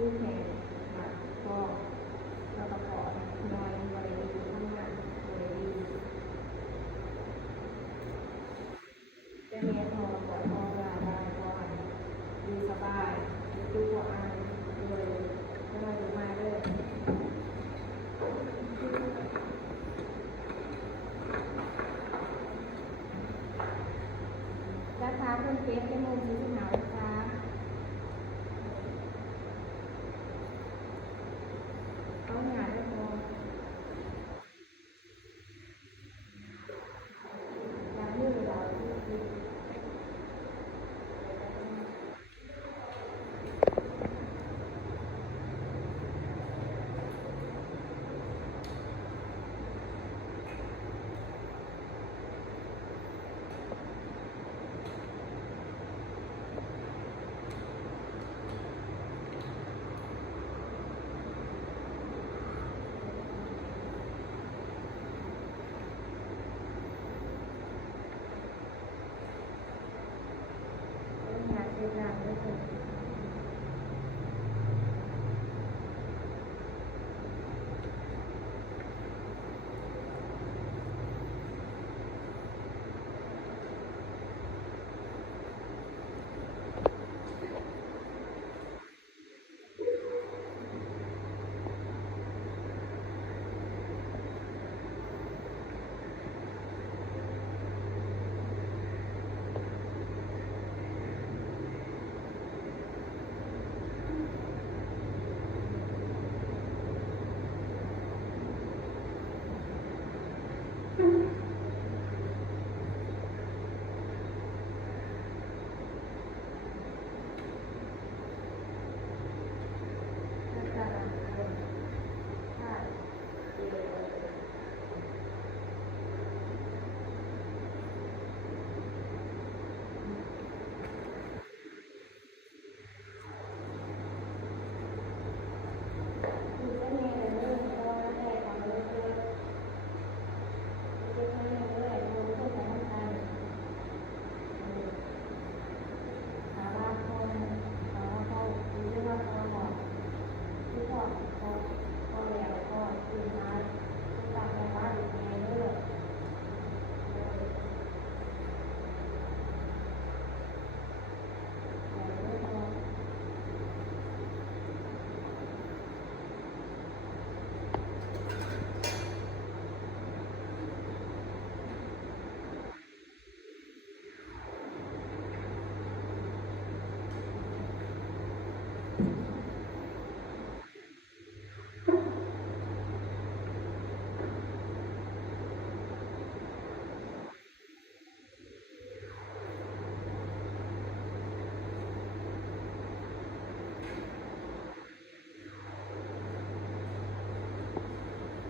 ลูกแห่งก็เราประกอบนอนบริเวณข้างหน้าบริเวณจะมีพอปล่อยพอลาได้ก่อนดูสบายดูตัวอ่านเลยก็มาดูมาเลยราคาเพิ่มเติมเป็น1,000 ซื้อหาราคาเอาหนาได้พออยากเลือกเราหนาเสียหลังได้เลย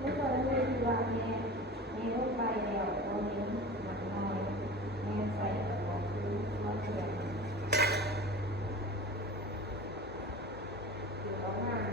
ไม่ควรเลยที่ว่าแม่ลงไปแล้วตอนนี้หนักน้อยแม่ใส่กระบอกคือว่าเสียอยู่ตรงหน้า50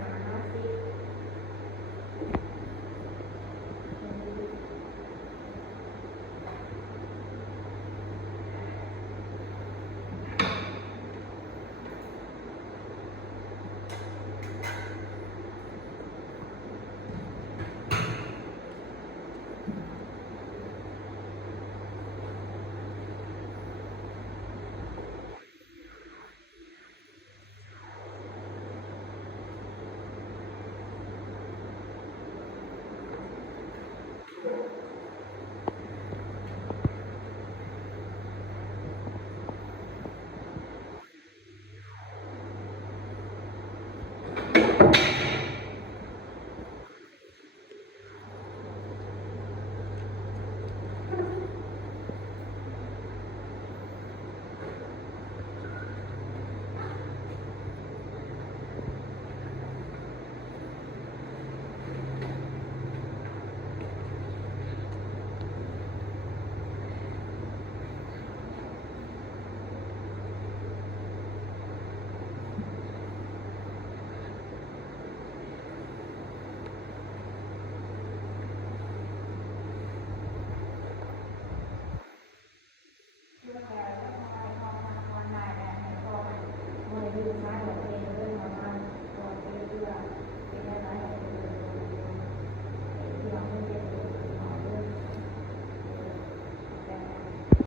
ดูซ้ายหัวเองเรื่องมาบ้านตัวเอง พื่อเป็นการให้เป็น